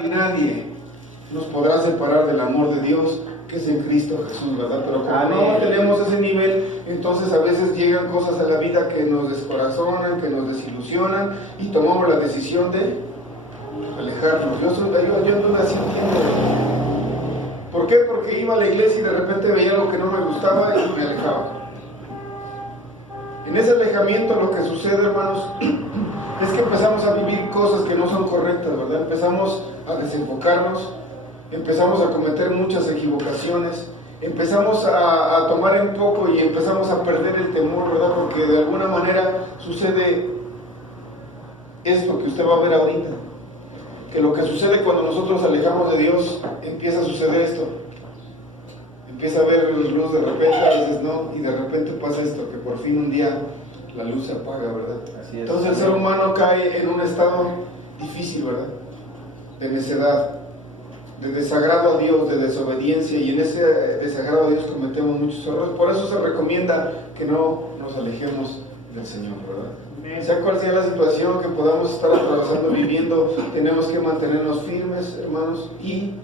Y nadie nos podrá separar del amor de Dios que es en Cristo Jesús, ¿verdad? Pero como no tenemos ese nivel, entonces a veces llegan cosas a la vida que nos descorazonan, que nos desilusionan y tomamos la decisión de alejarnos. Yo anduve así un tiempo. ¿Por qué? Porque iba a la iglesia y de repente veía algo que no me gustaba y me alejaba. En ese alejamiento lo que sucede, hermanos, es que empezamos a vivir cosas que no son correctas, ¿verdad? Empezamos a desenfocarnos, empezamos a cometer muchas equivocaciones, empezamos a tomar en poco y empezamos a perder el temor, ¿verdad? Porque de alguna manera sucede esto que usted va a ver ahorita, que lo que sucede cuando nosotros alejamos de Dios, empieza a suceder esto. Empieza a ver luz de repente, a veces no, y de repente pasa esto, que por fin un día la luz se apaga, ¿verdad? Así es. Entonces el ser humano cae en un estado difícil, ¿verdad? De necedad, de desagrado a Dios, de desobediencia, y en ese desagrado a Dios cometemos muchos errores. Por eso se recomienda que no nos alejemos del Señor, ¿verdad? Sea cual sea la situación que podamos estar atravesando, viviendo, tenemos que mantenernos firmes, hermanos, y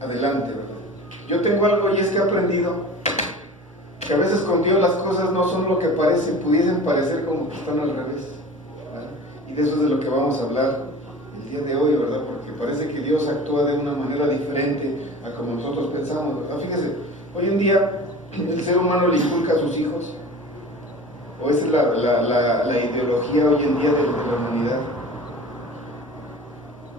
adelante, ¿verdad? Yo tengo algo y es que he aprendido que a veces con Dios las cosas no son lo que parecen, pudiesen parecer como que están al revés, ¿verdad? Y de eso es de lo que vamos a hablar el día de hoy, ¿verdad? Porque parece que Dios actúa de una manera diferente a como nosotros pensamos, ¿verdad? Fíjese, hoy en día el ser humano le inculca a sus hijos, o esa es la ideología hoy en día de la humanidad,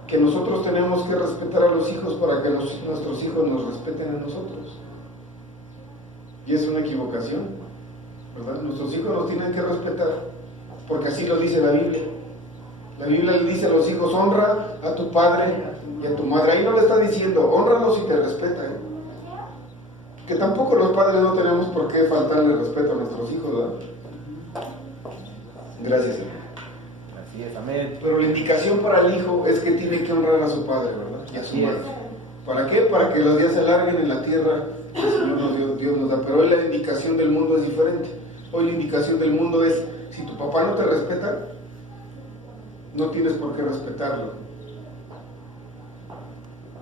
que nosotros tenemos que respetar a los hijos para que nuestros hijos nos respeten a nosotros. Y es una equivocación, ¿verdad? Nuestros hijos nos tienen que respetar, porque así lo dice la Biblia. La Biblia le dice a los hijos: honra a tu padre y a tu madre. Ahí no le está diciendo, honralos y te respetan, ¿eh? Que tampoco los padres no tenemos por qué faltarle respeto a nuestros hijos, ¿verdad? Gracias, Señor. Así es, amén. Pero la indicación para el hijo es que tiene que honrar a su padre, ¿verdad? Y a su madre. ¿Para qué? Para que los días se alarguen en la tierra que el Señor Dios nos da. Pero hoy la indicación del mundo es diferente. Hoy la indicación del mundo es: si tu papá no te respeta, no tienes por qué respetarlo.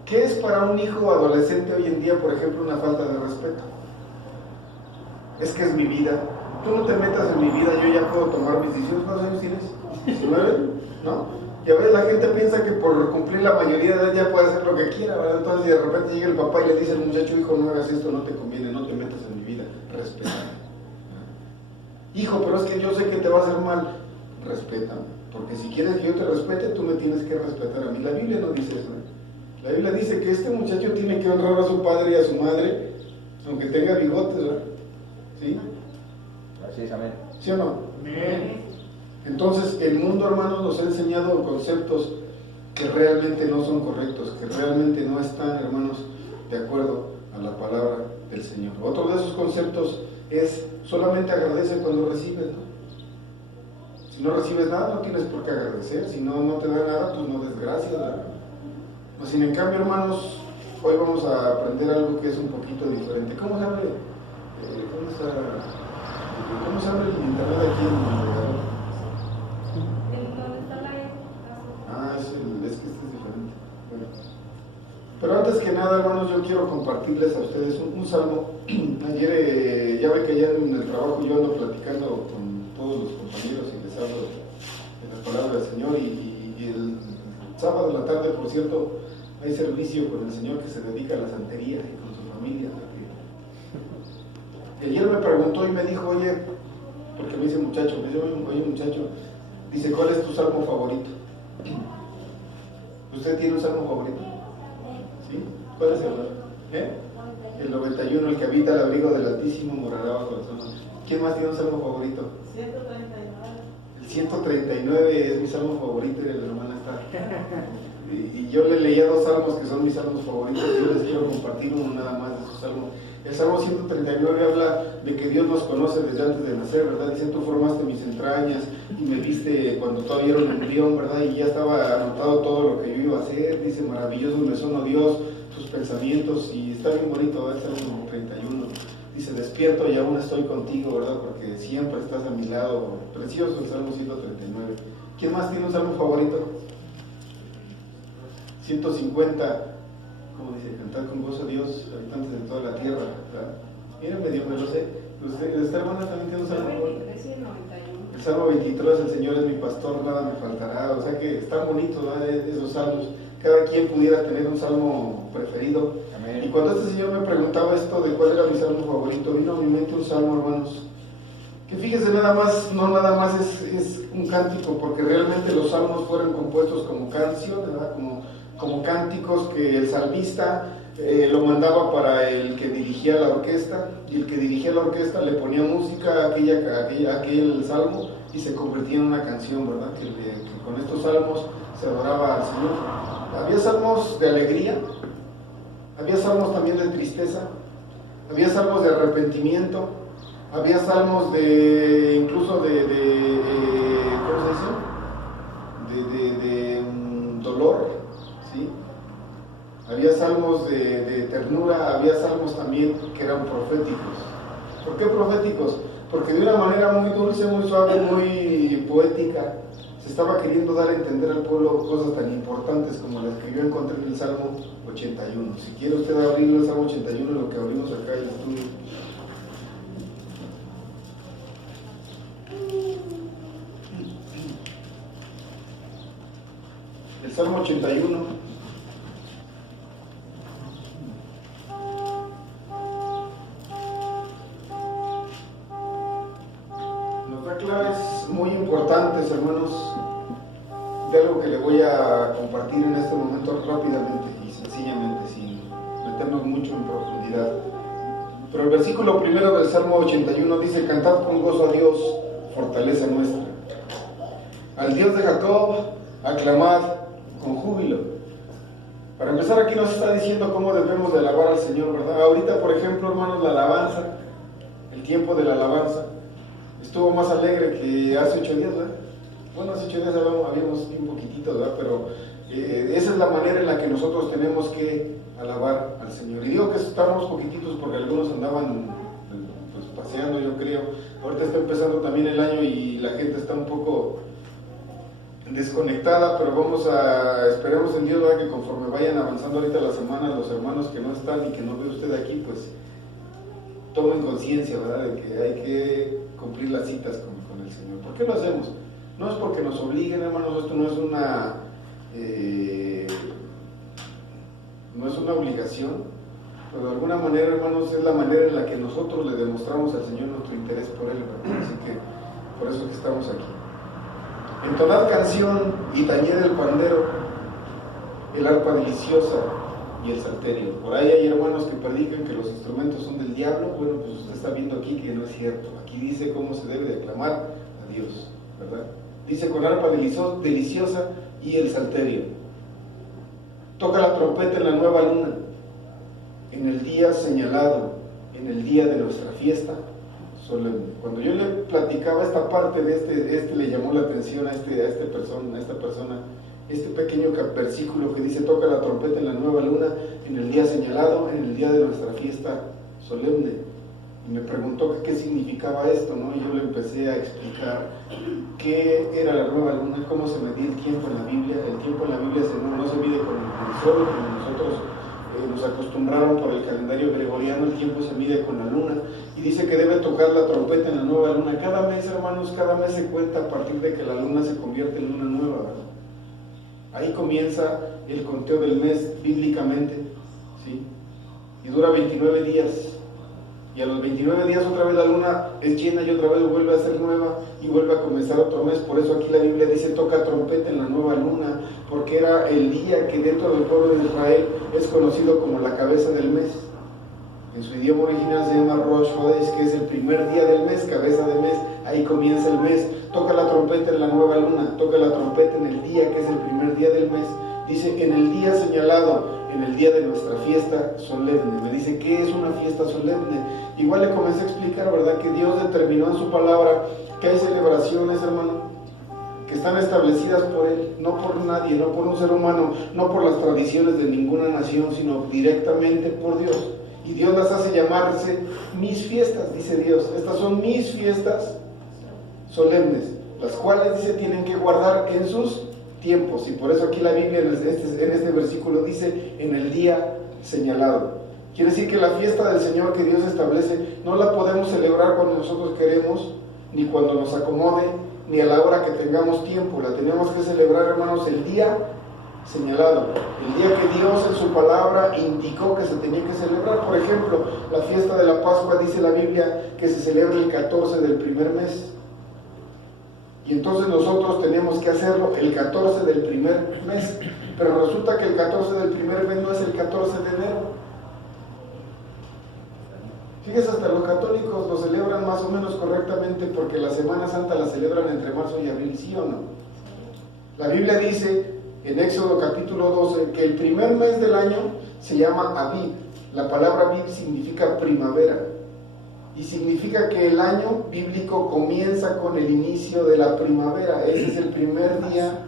¿Qué es para un hijo adolescente hoy en día, por ejemplo, una falta de respeto? Es que es mi vida. Tú no te metas en mi vida, yo ya puedo tomar mis decisiones. ¿Cuántos años tienes? 19, ¿no? Y a veces la gente piensa que por cumplir la mayoría de edad ya puede hacer lo que quiera, ¿verdad? Entonces de repente llega el papá y le dice al muchacho: hijo, no hagas esto, no te conviene, no te metas en mi vida, respeta. Hijo, pero es que yo sé que te va a hacer mal. Respeta, porque si quieres que yo te respete, tú me tienes que respetar a mí. La Biblia no dice eso, ¿eh? La Biblia dice que este muchacho tiene que honrar a su padre y a su madre, aunque tenga bigotes, ¿verdad? ¿Sí? Así es, amén. ¿Sí o no? Amén. Entonces el mundo, hermanos, nos ha enseñado conceptos que realmente no son correctos, que realmente no están, hermanos, de acuerdo a la palabra del Señor. Otro de esos conceptos es: solamente agradece cuando recibes, ¿no? Si no recibes nada, no tienes por qué agradecer. Si no te da nada, pues no des gracias, ¿verdad? Pues, sin en cambio, hermanos, hoy vamos a aprender algo que es un poquito diferente. ¿Cómo se abre? ¿Cómo se abre el internet aquí en el navegador? Es que este es diferente. Bueno. Pero antes que nada, hermanos, yo quiero compartirles a ustedes un salmo. Ayer, ya ve que ya en el trabajo yo ando platicando con todos los compañeros y les hablo de la palabra del Señor. Y el sábado de la tarde, por cierto, hay servicio con el Señor que se dedica a la santería y con su familia. Y ayer me preguntó y me dijo: oye, porque me dice muchacho, oye muchacho, dice: ¿cuál es tu salmo favorito? ¿Usted tiene un salmo favorito? ¿Sí? ¿Cuál es el? El 91, el que habita al abrigo del Altísimo morará bajo el sol. ¿Quién más tiene un salmo favorito? 139. El 139 es mi salmo favorito y la hermana está. Y yo le leía 2 salmos que son mis salmos favoritos. Yo les quiero compartir uno nada más de esos salmos. El Salmo 139 habla de que Dios nos conoce desde antes de nacer, ¿verdad? Dice: tú formaste mis entrañas y me viste cuando todavía era un embrión, ¿verdad? Y ya estaba anotado todo lo que yo iba a hacer. Dice: maravilloso me son, oh Dios, tus pensamientos. Y está bien bonito, ¿verdad? El Salmo 31. Dice: despierto y aún estoy contigo, ¿verdad? Porque siempre estás a mi lado. Precioso el Salmo 139. ¿Quién más tiene un salmo favorito? 150, como dice, cantar con gozo a Dios, habitantes de toda la tierra, ¿verdad? Miren, medio me lo sé. ¿Esta hermana también tiene un salmo? 23 y 91. El Salmo 23, el Señor es mi pastor, nada me faltará. O sea que están bonitos, ¿verdad? Esos salmos. Cada quien pudiera tener un salmo preferido. Amén. Y cuando este señor me preguntaba esto de cuál era mi salmo favorito, vino a mi mente un salmo, hermanos, que fíjense, nada más es un cántico, porque realmente los salmos fueron compuestos como canciones, ¿verdad? Como cánticos que el salmista lo mandaba para el que dirigía la orquesta, y el que dirigía la orquesta le ponía música a aquel salmo y se convertía en una canción, ¿verdad? Que con estos salmos se adoraba al Señor. Había salmos de alegría, había salmos también de tristeza, había salmos de arrepentimiento, había salmos incluso de ¿cómo se dice? De dolor, ¿sí? Había salmos de ternura, había salmos también que eran proféticos. ¿Por qué proféticos? Porque de una manera muy dulce, muy suave, muy poética, se estaba queriendo dar a entender al pueblo cosas tan importantes como las que yo encontré en el Salmo 81. Si quiere usted abrir el Salmo 81, lo que abrimos acá en el estudio. El Salmo 81. Nos da claves muy importantes, hermanos, de algo que le voy a compartir en este momento rápidamente y sencillamente, sin meternos mucho en profundidad. Pero el versículo primero del Salmo 81 dice: cantad con gozo a Dios, fortaleza nuestra. Al Dios de Jacob, aclamad con júbilo. Para empezar, aquí nos está diciendo cómo debemos de alabar al Señor, ¿verdad? Ahorita, por ejemplo, hermanos, la alabanza, el tiempo de la alabanza, estuvo más alegre que hace 8 días, ¿verdad? Bueno, hace 8 días habíamos un poquitito, ¿verdad? Pero esa es la manera en la que nosotros tenemos que alabar al Señor. Y digo que estamos poquititos porque algunos andaban pues paseando, yo creo. Ahorita está empezando también el año y la gente está un poco desconectada, pero esperemos en Dios, ¿verdad? Que conforme vayan avanzando ahorita las semanas, los hermanos que no están y que no ve usted aquí, pues tomen conciencia, ¿verdad? De que hay que cumplir las citas con el Señor. ¿Por qué lo hacemos? No es porque nos obliguen, hermanos, esto no es una obligación, pero de alguna manera, hermanos, es la manera en la que nosotros le demostramos al Señor nuestro interés por Él, ¿verdad? Así que por eso es que estamos aquí. Entonad canción y tañed el pandero, el arpa deliciosa y el salterio. Por ahí hay hermanos que predican que los instrumentos son del diablo. Bueno, pues usted está viendo aquí que no es cierto. Aquí dice cómo se debe de aclamar a Dios, ¿verdad? Dice: con arpa deliciosa y el salterio. Toca la trompeta en la nueva luna, en el día señalado, en el día de nuestra fiesta solemne. Cuando yo le platicaba esta parte de este le llamó la atención a esta persona, este pequeño versículo que dice: toca la trompeta en la nueva luna, en el día señalado, en el día de nuestra fiesta solemne. Y me preguntó qué significaba esto, ¿no? Y yo le empecé a explicar qué era la nueva luna, cómo se medía el tiempo en la Biblia. El tiempo en la Biblia no se mide con el sol, como nosotros nos acostumbraron por el calendario gregoriano. El tiempo se mide con la luna, y dice que debe tocar la trompeta en la nueva luna. Cada mes, hermanos, cada mes se cuenta a partir de que la luna se convierte en luna nueva, ¿verdad? Ahí comienza el conteo del mes bíblicamente, ¿sí? Y dura 29 días. Y a los 29 días otra vez la luna es llena y otra vez vuelve a ser nueva y vuelve a comenzar otro mes. Por eso aquí la Biblia dice: toca trompeta en la nueva luna, porque era el día que dentro del pueblo de Israel es conocido como la cabeza del mes. En su idioma original se llama Rosh Hodesh, que es el primer día del mes, cabeza de mes. Ahí comienza el mes. Toca la trompeta en la nueva luna, toca la trompeta en el día que es el primer día del mes. Dice: en el día señalado, en el día de nuestra fiesta solemne. Me dice: ¿qué es una fiesta solemne? Igual le comencé a explicar, ¿verdad? Que Dios determinó en su palabra que hay celebraciones, hermano, que están establecidas por Él, no por nadie, no por un ser humano, no por las tradiciones de ninguna nación, sino directamente por Dios. Y Dios las hace llamarse mis fiestas, dice Dios. Estas son mis fiestas solemnes, las cuales, dice, tienen que guardar en sus tiempos. Y por eso aquí la Biblia en este versículo dice en el día señalado. Quiere decir que la fiesta del Señor que Dios establece no la podemos celebrar cuando nosotros queremos, ni cuando nos acomode, ni a la hora que tengamos tiempo. La tenemos que celebrar, hermanos, el día señalado, el día que Dios en su palabra indicó que se tenía que celebrar. Por ejemplo, la fiesta de la Pascua dice la Biblia que se celebra el 14 del primer mes. Y entonces nosotros tenemos que hacerlo el 14 del primer mes. Pero resulta que el 14 del primer mes no es el 14 de enero. Fíjese, hasta los católicos lo celebran más o menos correctamente porque la Semana Santa la celebran entre marzo y abril, ¿sí o no? La Biblia dice en Éxodo capítulo 12 que el primer mes del año se llama Abib. La palabra Abib significa primavera y significa que el año bíblico comienza con el inicio de la primavera. Ese es el primer día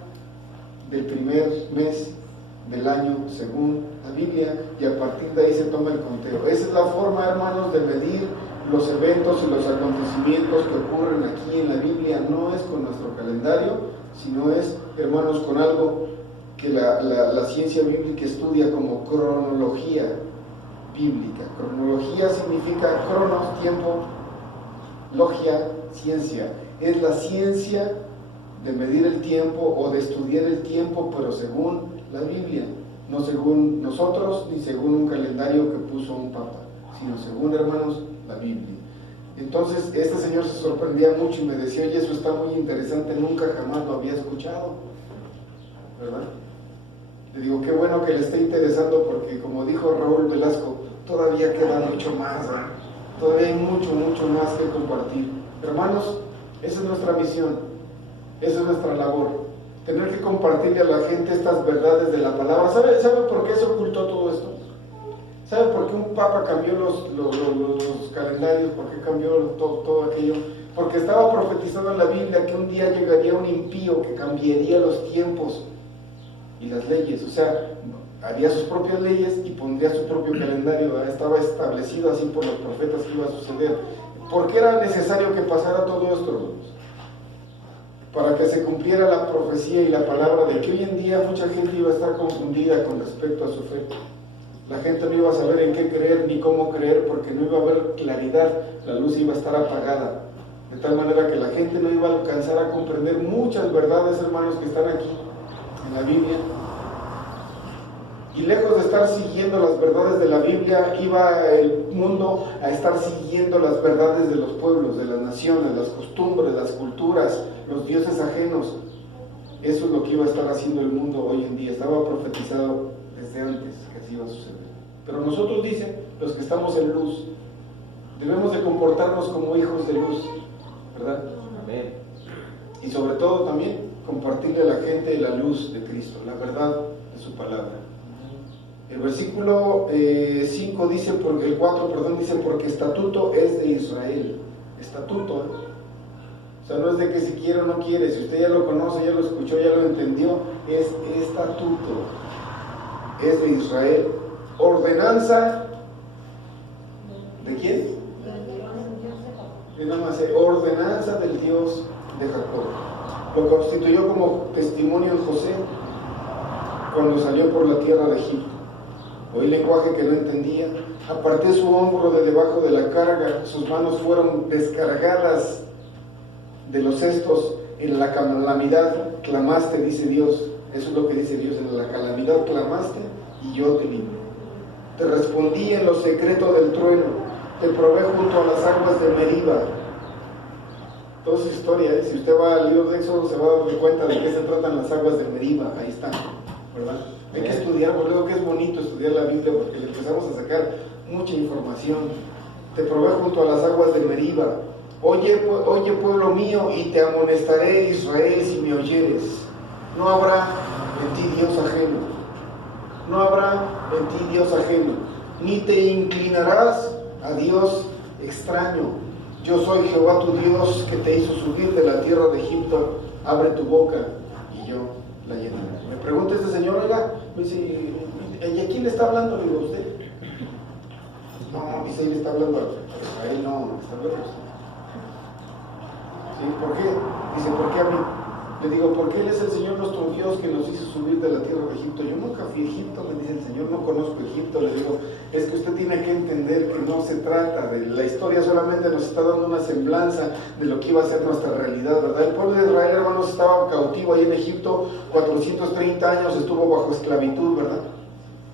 del primer mes del año según la Biblia, y a partir de ahí se toma el conteo. Esa es la forma, hermanos, de medir los eventos y los acontecimientos que ocurren aquí en la Biblia. No es con nuestro calendario, sino es, hermanos, con algo que la ciencia bíblica estudia como cronología bíblica. Cronología significa cronos, tiempo, logia, ciencia. Es la ciencia de medir el tiempo o de estudiar el tiempo, pero según la Biblia, no según nosotros ni según un calendario que puso un papa, sino según, hermanos, la Biblia. Entonces este señor se sorprendía mucho y me decía: oye, eso está muy interesante, nunca jamás lo había escuchado, ¿verdad? Le digo, qué bueno que le esté interesando, porque como dijo Raúl Velasco, todavía queda mucho más, ¿eh? Todavía hay mucho más que compartir. Hermanos, esa es nuestra misión, esa es nuestra labor, tener que compartirle a la gente estas verdades de la palabra. ¿Sabe por qué se ocultó todo esto? ¿Sabe por qué un papa cambió los calendarios? ¿Por qué cambió todo aquello? Porque estaba profetizando en la Biblia que un día llegaría un impío que cambiaría los tiempos y las leyes. O sea, haría sus propias leyes y pondría su propio calendario, ¿verdad? Estaba establecido así por los profetas que iba a suceder. ¿Por qué era necesario que pasara todo esto, hermanos? Para que se cumpliera la profecía y la palabra de que hoy en día mucha gente iba a estar confundida con respecto a su fe. La gente no iba a saber en qué creer ni cómo creer, porque no iba a haber claridad, la luz iba a estar apagada, de tal manera que la gente no iba a alcanzar a comprender muchas verdades, hermanos, que están aquí en la Biblia. Y lejos de estar siguiendo las verdades de la Biblia, iba el mundo a estar siguiendo las verdades de los pueblos, de las naciones, las costumbres, las culturas, los dioses ajenos. Eso es lo que iba a estar haciendo el mundo hoy en día. Estaba profetizado desde antes que así iba a suceder. Pero nosotros, dicen, los que estamos en luz, debemos de comportarnos como hijos de luz, ¿verdad? Amén. Y sobre todo también compartirle a la gente la luz de Cristo, la verdad de su palabra. El versículo 5 dice, el 4, dice, porque estatuto es de Israel. Estatuto, O sea, no es de que si quiere o no quiere, si usted ya lo conoce, ya lo escuchó, ya lo entendió, es estatuto. Es de Israel. Ordenanza, ¿de quién? Y nada más, ordenanza del Dios de Jacob. Lo constituyó como testimonio en José cuando salió por la tierra de Egipto. Oí lenguaje que no entendía, aparté su hombro de debajo de la carga, sus manos fueron descargadas de los cestos, en la calamidad clamaste, dice Dios. Eso es lo que dice Dios: en la calamidad clamaste y yo te libré. Te respondí en lo secreto del trueno, te probé junto a las aguas de Meriba. Toda esa historia, si usted va al libro de Éxodo se va a dar cuenta de qué se tratan las aguas de Meriba. Ahí están, ¿verdad? Hay que estudiar, por eso que es bonito estudiar la Biblia, porque le empezamos a sacar mucha información. Te probé junto a las aguas de Meriba. Oye, pueblo mío, y te amonestaré, Israel, si me oyeres. No habrá en ti Dios ajeno. No habrá en ti Dios ajeno. Ni te inclinarás a Dios extraño. Yo soy Jehová tu Dios, que te hizo subir de la tierra de Egipto. Abre tu boca y yo la llenaré. Me pregunta este señor, oiga, me dice, ¿y a quién le está hablando? Le digo, ¿usted? No, dice, él está hablando a Israel, no, está hablando a usted. ¿Sí? ¿Por qué? Dice, ¿por qué a mí? Le digo, porque Él es el Señor nuestro Dios que nos hizo subir de la tierra de Egipto. Yo nunca fui a Egipto, me dice el Señor, no conozco Egipto. Le digo, es que usted tiene que entender que no se trata de la historia, solamente nos está dando una semblanza de lo que iba a ser nuestra realidad, ¿verdad? El pueblo de Israel, hermanos, estaba cautivo ahí en Egipto, 430 años estuvo bajo esclavitud, ¿verdad?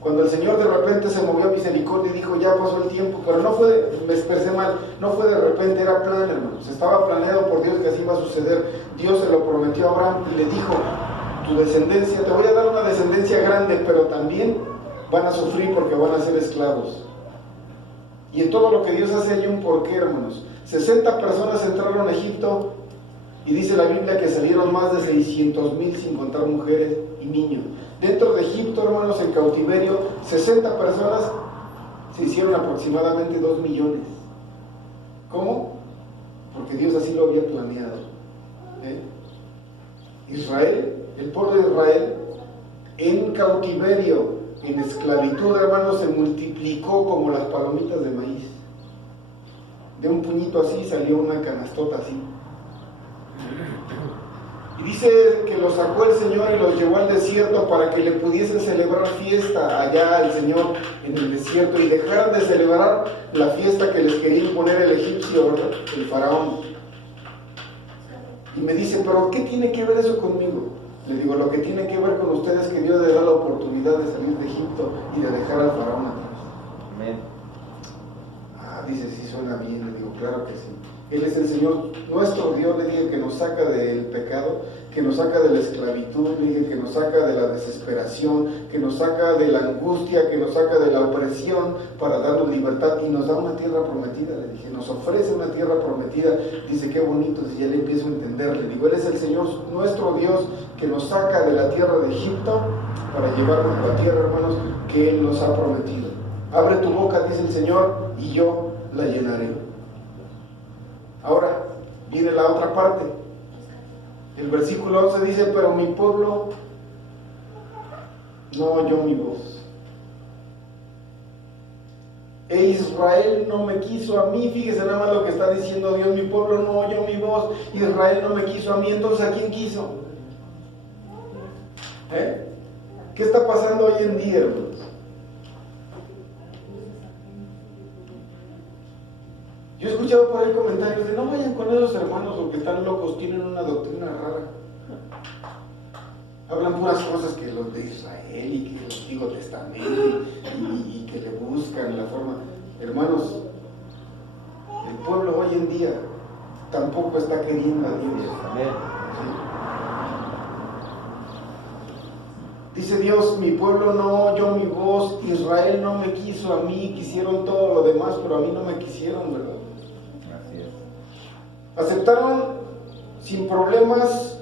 Cuando el Señor de repente se movió a misericordia y dijo, ya pasó el tiempo, pero no fue, me expresé mal, no fue de repente, era plan, hermanos, estaba planeado por Dios que así iba a suceder. Dios se lo prometió a Abraham y le dijo, tu descendencia, te voy a dar una descendencia grande, pero también van a sufrir porque van a ser esclavos. Y en todo lo que Dios hace hay un porqué, hermanos. 60 personas entraron a Egipto y dice la Biblia que salieron más de 600,000 sin contar mujeres y niños. Dentro de Egipto, hermanos, en cautiverio, 60 personas se hicieron aproximadamente 2 millones. ¿Cómo? Porque Dios así lo había planeado. Israel, el pueblo de Israel, en cautiverio, en esclavitud, hermanos, se multiplicó como las palomitas de maíz. De un puñito así salió una canastota así. Y dice que los sacó el Señor y los llevó al desierto para que le pudiesen celebrar fiesta allá al Señor en el desierto y dejaran de celebrar la fiesta que les quería imponer el egipcio, ¿verdad? El faraón. Y me dice, ¿pero qué tiene que ver eso conmigo? Le digo, lo que tiene que ver con ustedes es que Dios les da la oportunidad de salir de Egipto y de dejar al faraón atrás. Amén. Dice, sí suena bien. Le digo, claro que sí. Él es el Señor nuestro Dios, le dije, que nos saca del pecado, que nos saca de la esclavitud, le dije, que nos saca de la desesperación, que nos saca de la angustia, que nos saca de la opresión para darnos libertad y nos da una tierra prometida. Le dije, nos ofrece una tierra prometida. Dice, qué bonito, si ya le empiezo a entender. Le digo, Él es el Señor nuestro Dios que nos saca de la tierra de Egipto para llevarnos a la tierra, hermanos, que Él nos ha prometido. Abre tu boca, dice el Señor, y yo la llenaré. Ahora viene la otra parte. El versículo 11 dice, pero mi pueblo no oyó mi voz. E Israel no me quiso a mí. Fíjese nada más lo que está diciendo Dios. Mi pueblo no oyó mi voz. Israel no me quiso a mí. Entonces, ¿a quién quiso? ¿Qué está pasando hoy en día, hermanos? Yo he escuchado por ahí comentarios de no vayan con esos hermanos porque están locos, tienen una doctrina rara. Hablan puras cosas que los de Israel y que el Antiguo Testamento y que le buscan la forma. Hermanos, el pueblo hoy en día tampoco está queriendo a Dios. Amén. ¿Sí? Dice Dios, mi pueblo no oyó mi voz, Israel no me quiso a mí, quisieron todo lo demás, pero a mí no me quisieron, ¿verdad? Aceptaron sin problemas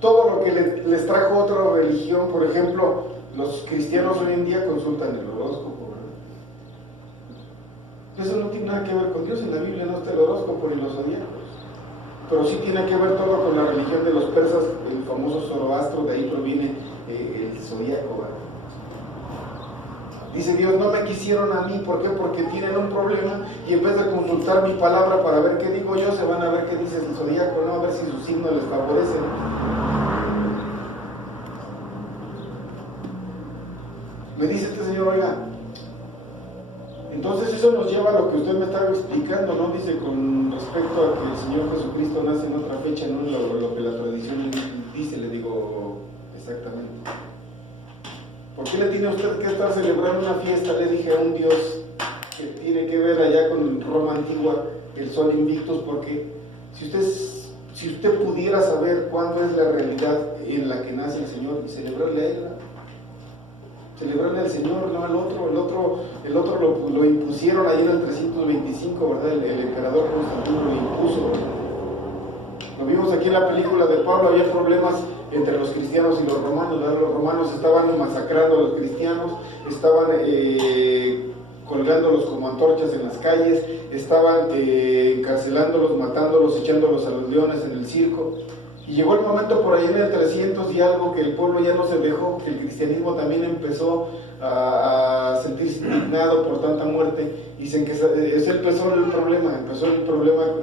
todo lo que les trajo otra religión. Por ejemplo, los cristianos hoy en día consultan el horóscopo, ¿verdad? Eso no tiene nada que ver con Dios. En la Biblia no está el horóscopo ni los zodiacos, pero sí tiene que ver todo con la religión de los persas, el famoso Zoroastro. De ahí proviene el zodiaco, ¿verdad? Dice Dios, no me quisieron a mí. ¿Por qué? Porque tienen un problema y en vez de consultar mi palabra para ver qué digo yo, se van a ver qué dice el zodiaco, ¿no? A ver si sus signos les favorecen. Me dice este señor, oiga, entonces eso nos lleva a lo que usted me estaba explicando, ¿no? Dice, con respecto a que el Señor Jesucristo nace en otra fecha, no lo que la tradición dice. Le digo, exactamente. ¿Por qué le tiene usted que estar celebrando una fiesta? Le dije, a un Dios que tiene que ver allá con Roma antigua, el sol invictus. Porque si usted pudiera saber cuándo es la realidad en la que nace el Señor y celebrarle a Él, ¿verdad? Celebrarle al Señor, no al otro. El otro lo impusieron ahí en el 325, ¿verdad? El emperador Constantino lo impuso, ¿verdad? Lo vimos aquí en la película de Pablo. Había problemas entre los cristianos y los romanos, ¿verdad? Los romanos estaban masacrando a los cristianos, estaban colgándolos como antorchas en las calles, estaban encarcelándolos, matándolos, echándolos a los leones en el circo. Y llegó el momento por ahí en el 300 y algo que el pueblo ya no se dejó, que el cristianismo también empezó a sentirse indignado por tanta muerte. Dicen que ese empezó el problema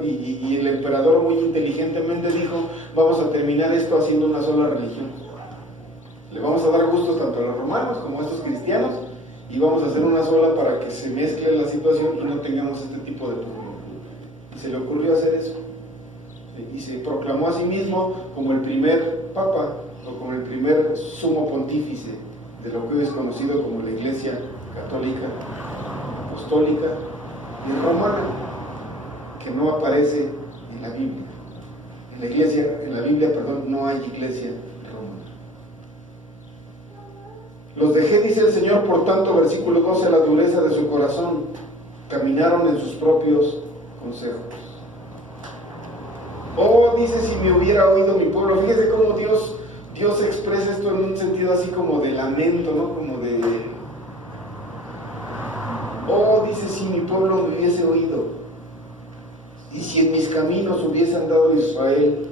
y el emperador muy inteligentemente dijo, vamos a terminar esto haciendo una sola religión. Le vamos a dar gustos tanto a los romanos como a estos cristianos y vamos a hacer una sola para que se mezcle la situación y no tengamos este tipo de problemas. Y se le ocurrió hacer eso. Y se proclamó a sí mismo como el primer papa o como el primer sumo pontífice de lo que hoy es conocido como la Iglesia Católica, Apostólica y Romana, que no aparece en la Biblia. En la Biblia, no hay iglesia romana. Los dejé, dice el Señor, por tanto, versículo 12, a la dureza de su corazón, caminaron en sus propios consejos. Oh, dice, si me hubiera oído mi pueblo. Fíjese cómo Dios expresa esto en un sentido así como de lamento, ¿no? Como de... Oh, dice, si mi pueblo me hubiese oído, y si en mis caminos hubiese andado Israel,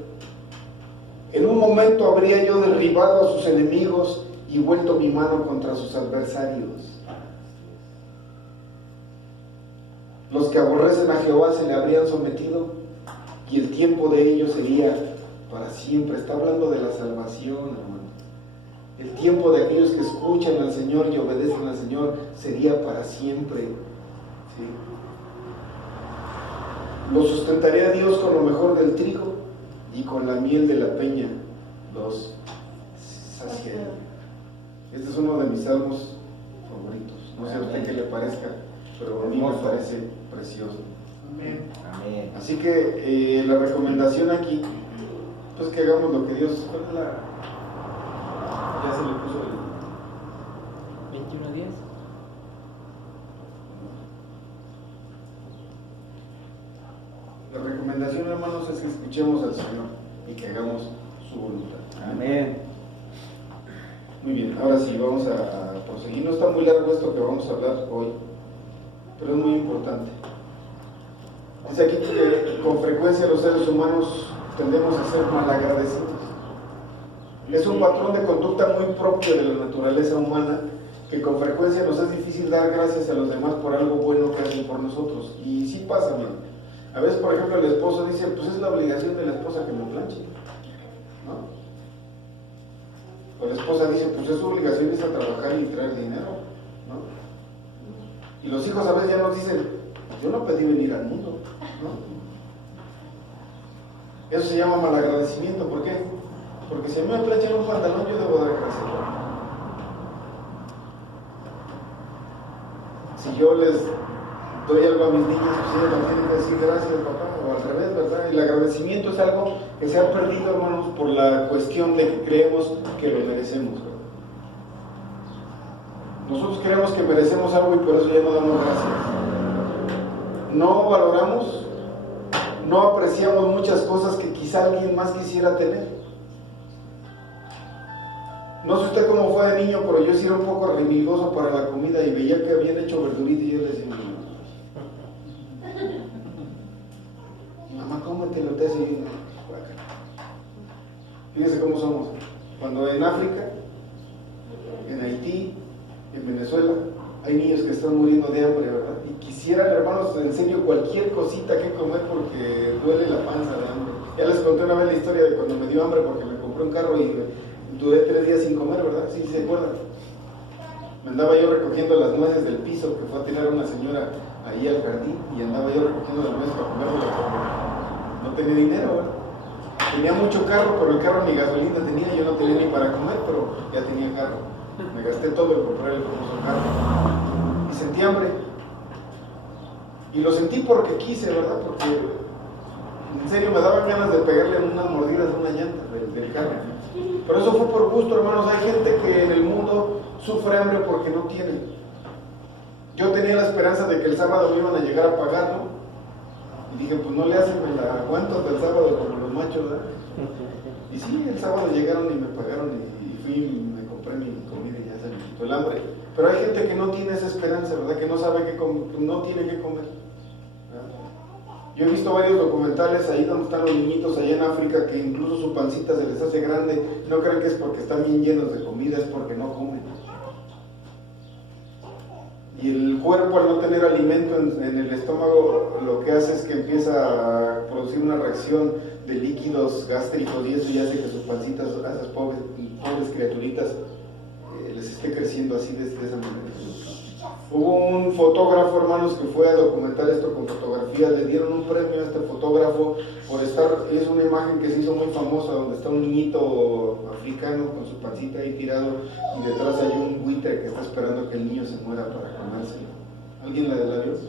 en un momento habría yo derribado a sus enemigos y vuelto mi mano contra sus adversarios. Los que aborrecen a Jehová se le habrían sometido, y el tiempo de ellos sería para siempre. Está hablando de la salvación, hermano. El tiempo de aquellos que escuchan al Señor y obedecen al Señor sería para siempre. ¿Sí? Los sustentaría Dios con lo mejor del trigo y con la miel de la peña los saciaría. Este es uno de mis salmos favoritos. No sé a usted qué le parezca, pero a mí me parece precioso. Amén. Amén. Así que la recomendación aquí, pues que hagamos lo que Dios... ¿Cuál es la...? Ya se le puso el... 21:10. La recomendación, hermanos, es que escuchemos al Señor y que hagamos su voluntad. Amén. Muy bien, ahora sí, vamos a proseguir. No está muy largo esto que vamos a hablar hoy, pero es muy importante. Dice aquí que con frecuencia los seres humanos tendemos a ser malagradecidos. Es un patrón de conducta muy propio de la naturaleza humana, que con frecuencia nos es difícil dar gracias a los demás por algo bueno que hacen por nosotros. Y sí pasa, ¿no? A veces, por ejemplo, el esposo dice, pues es la obligación de la esposa que me planche, ¿no? O la esposa dice, pues es su obligación irse a trabajar y traer dinero, ¿no? Y los hijos a veces ya nos dicen, yo no pedí venir al mundo, ¿no? Eso se llama malagradecimiento. ¿Por qué? Porque si a mí me planchan un pantalón, yo debo dar gracias. Si yo les doy algo a mis niños, pues ellos me tienen que decir gracias, papá, o al revés, ¿verdad? El agradecimiento es algo que se ha perdido, hermanos, por la cuestión de que creemos que lo merecemos, ¿verdad? Nosotros creemos que merecemos algo y por eso ya no damos gracias. No valoramos, no apreciamos muchas cosas que quizá alguien más quisiera tener. No sé usted cómo fue de niño, pero yo sí era un poco remilgoso para la comida y veía que habían hecho verdurita y yo le decía, mamá, cómetelo, te hace bien. Fíjense cómo somos. Cuando en África, en Haití, en Venezuela, hay niños que están muriendo de hambre, ¿verdad? Y quisieran, hermanos, en serio, cualquier cosita que comer porque duele la panza de hambre. Ya les conté una vez la historia de cuando me dio hambre porque me compré un carro y duré 3 días sin comer, ¿verdad? Sí, se acuerdan. Me andaba yo recogiendo las nueces del piso que fue a tirar una señora ahí al jardín y andaba yo recogiendo las nueces para comerlas porque no tenía dinero, ¿verdad? Tenía mucho carro, pero el carro ni gasolina tenía, yo no tenía ni para comer, pero ya tenía carro. Me gasté todo en comprar el famoso carro. Y sentí hambre. Y lo sentí porque quise, ¿verdad? Porque en serio me daban ganas de pegarle unas mordidas a una llanta del carro. Pero eso fue por gusto, hermanos. Hay gente que en el mundo sufre hambre porque no tiene. Yo tenía la esperanza de que el sábado me iban a llegar a pagar, ¿no? Y dije, pues no le hacen, me la aguanto hasta el sábado como los machos, ¿verdad? Y sí, el sábado llegaron y me pagaron y fui y me compré mi comida y ya se me quitó el hambre. Pero hay gente que no tiene esa esperanza, ¿verdad? Que no sabe que no tiene que comer, ¿verdad? Yo he visto varios documentales ahí donde están los niñitos allá en África que incluso su pancita se les hace grande. No crean que es porque están bien llenos de comida, es porque no comen. Y el cuerpo, al no tener alimento en el estómago, lo que hace es que empieza a producir una reacción de líquidos gástricos y eso ya hace que sus pancitas, a esas pobres criaturitas, les esté creciendo así de esa manera. Hubo un fotógrafo, hermanos, que fue a documentar esto con fotografía. Le dieron un premio a este fotógrafo por estar, es una imagen que se hizo muy famosa, donde está un niñito africano con su pancita ahí tirado y detrás hay un buitre que está esperando que el niño se muera para comérselo. ¿Alguien la vio? Sí.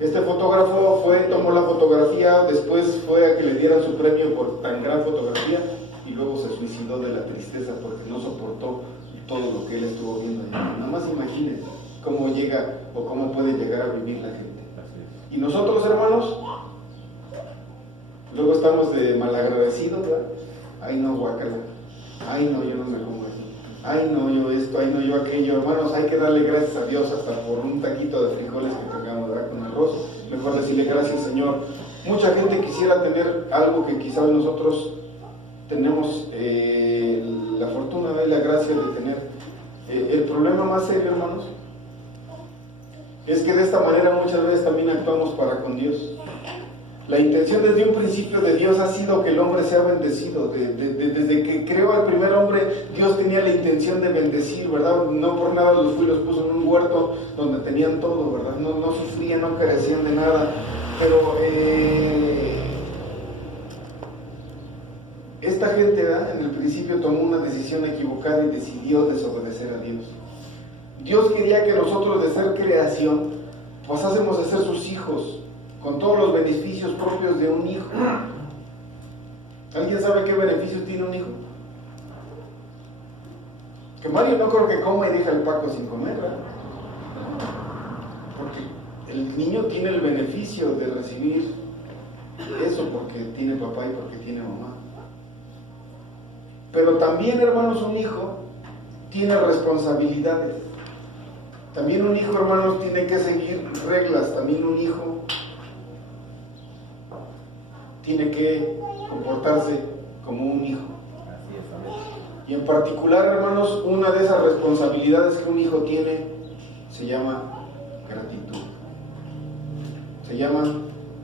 Este fotógrafo tomó la fotografía, después fue a que le dieran su premio por tan gran fotografía y luego se suicidó de la tristeza porque no soportó todo lo que él estuvo viendo ahí. Nada más imagínense cómo llega o cómo puede llegar a vivir la gente. Y nosotros, hermanos, luego estamos de malagradecidos, ¿verdad? Ay no, guácala, ay no, yo no me como así, ay no, yo esto, ay no, yo aquello. Hermanos, hay que darle gracias a Dios hasta por un taquito de frijoles que tengamos, ¿verdad? Con arroz, mejor decirle gracias, Señor. Mucha gente quisiera tener algo que quizás nosotros tenemos la fortuna y la gracia de tener. El problema más serio, hermanos, es que de esta manera muchas veces también actuamos para con Dios. La intención desde un principio de Dios ha sido que el hombre sea bendecido. Desde que creó al primer hombre, Dios tenía la intención de bendecir, ¿verdad? No por nada los puso en un huerto donde tenían todo, ¿verdad? No sufrían, no carecían de nada. Pero esta gente, ¿verdad? En el principio tomó una decisión equivocada y decidió desobedecer a Dios. Dios quería que nosotros, de ser creación, pasásemos a ser sus hijos, con todos los beneficios propios de un hijo. ¿Alguien sabe qué beneficios tiene un hijo? Que Mario no creo que coma y deja al Paco sin comer, ¿verdad? Porque el niño tiene el beneficio de recibir eso porque tiene papá y porque tiene mamá. Pero también, hermanos, un hijo tiene responsabilidades. También un hijo, hermanos, tiene que seguir reglas. También un hijo tiene que comportarse como un hijo. Y en particular, hermanos, una de esas responsabilidades que un hijo tiene se llama gratitud. Se llama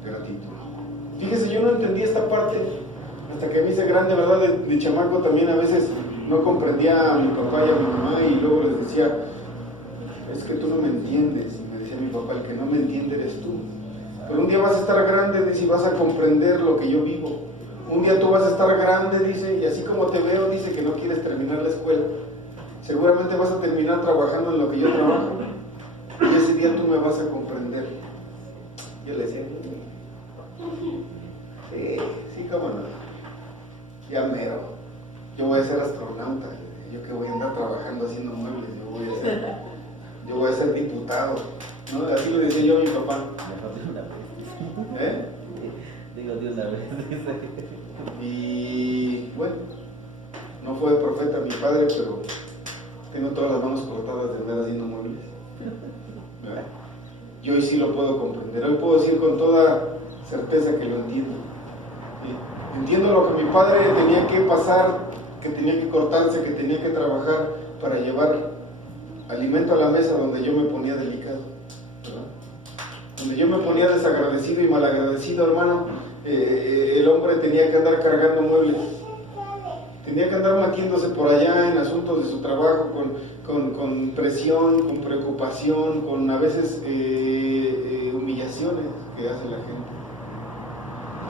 gratitud. Fíjese, yo no entendí esta parte hasta que me hice grande, ¿verdad? De chamaco también a veces no comprendía a mi papá y a mi mamá y luego les decía, es que tú no me entiendes. Y me decía mi papá, el que no me entiende eres tú. Pero un día vas a estar grande, dice, y vas a comprender lo que yo vivo. Un día tú vas a estar grande, dice, y así como te veo, dice que no quieres terminar la escuela. Seguramente vas a terminar trabajando en lo que yo trabajo. Y ese día tú me vas a comprender. Yo le decía, sí, cómo no. Ya mero. Yo voy a ser astronauta. Yo que voy a andar trabajando haciendo muebles. Yo voy a ser diputado. ¿No? Así lo decía yo a mi papá. Digo de una vez. Y bueno, no fue profeta mi padre, pero tengo todas las manos cortadas de andar haciendo muebles. ¿Verdad? Y hoy sí lo puedo comprender. Hoy puedo decir con toda certeza que lo entiendo. ¿Sí? Entiendo lo que mi padre tenía que pasar, que tenía que cortarse, que tenía que trabajar para llevar alimento a la mesa donde yo me ponía delicado, ¿verdad? Donde yo me ponía desagradecido y malagradecido, hermano. El hombre tenía que andar cargando muebles, tenía que andar metiéndose por allá en asuntos de su trabajo con presión, con preocupación, con a veces humillaciones que hace la gente.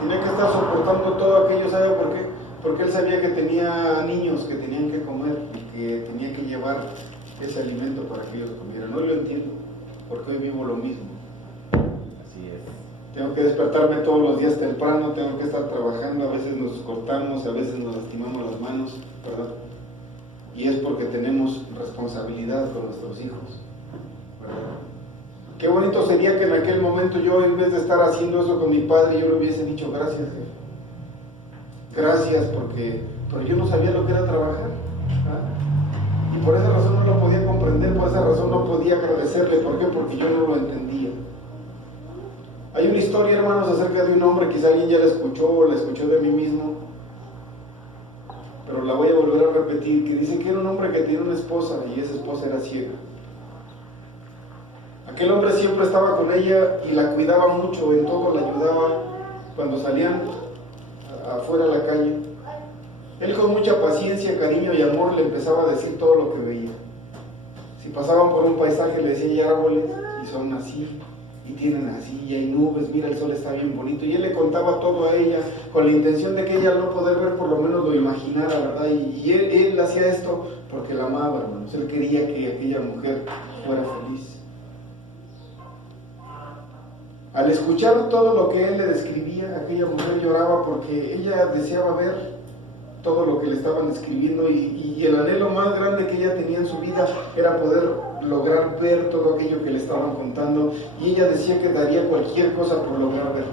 Tenía que estar soportando todo aquello, ¿sabe por qué? Porque él sabía que tenía niños que tenían que comer y que tenía que llevar ese alimento para que ellos comieran. Hoy lo entiendo, porque hoy vivo lo mismo. Así es. Tengo que despertarme todos los días temprano, tengo que estar trabajando, a veces nos cortamos, a veces nos lastimamos las manos, ¿verdad? Y es porque tenemos responsabilidad con nuestros hijos, ¿verdad? Qué bonito sería que en aquel momento yo, en vez de estar haciendo eso con mi padre, yo le hubiese dicho gracias, jefe. Gracias, pero yo no sabía lo que era trabajar, ¿verdad? Y por esa razón no lo podía comprender, por esa razón no podía agradecerle. ¿Por qué? Porque yo no lo entendía. Hay una historia, hermanos, acerca de un hombre, quizá alguien ya la escuchó o la escuchó de mí mismo, pero la voy a volver a repetir, que dice que era un hombre que tenía una esposa y esa esposa era ciega. Aquel hombre siempre estaba con ella y la cuidaba mucho, en todo la ayudaba cuando salían afuera a la calle. Él con mucha paciencia, cariño y amor le empezaba a decir todo lo que veía. Si pasaban por un paisaje le decía, hay árboles y son así, y tienen así, y hay nubes, mira el sol está bien bonito. Y él le contaba todo a ella con la intención de que ella al no poder ver por lo menos lo imaginara, ¿verdad? Y él hacía esto porque la amaba, hermanos. Él quería que aquella mujer fuera feliz. Al escuchar todo lo que él le describía, aquella mujer lloraba porque ella deseaba ver todo lo que le estaban describiendo y el anhelo más grande que ella tenía en su vida era poder lograr ver todo aquello que le estaban contando, y ella decía que daría cualquier cosa por lograr ver.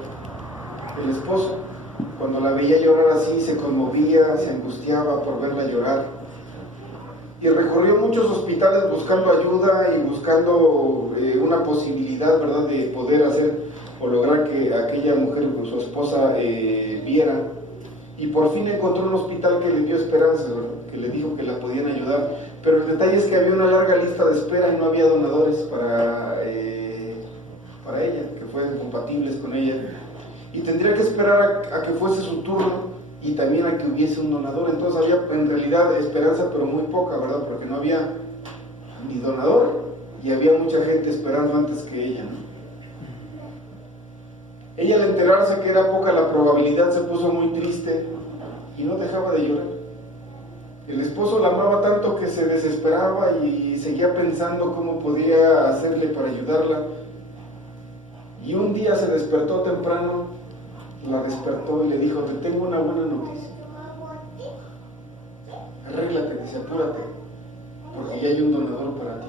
El esposo, cuando la veía llorar así, se conmovía, se angustiaba por verla llorar y recorrió muchos hospitales buscando ayuda y buscando una posibilidad, ¿verdad?, de poder hacer o lograr que aquella mujer, su esposa, viera. Y por fin encontró un hospital que le dio esperanza, ¿verdad?, que le dijo que la podían ayudar. Pero el detalle es que había una larga lista de espera y no había donadores para ella, que fueran compatibles con ella. Y tendría que esperar a que fuese su turno y también a que hubiese un donador. Entonces había en realidad esperanza, pero muy poca, ¿verdad?, porque no había ni donador y había mucha gente esperando antes que ella, ¿no? Ella, al enterarse que era poca la probabilidad, se puso muy triste y no dejaba de llorar. El esposo la amaba tanto que se desesperaba y seguía pensando cómo podía hacerle para ayudarla. Y un día se despertó temprano, la despertó y le dijo, te tengo una buena noticia. Arréglate, apúrate, porque ya hay un donador para ti.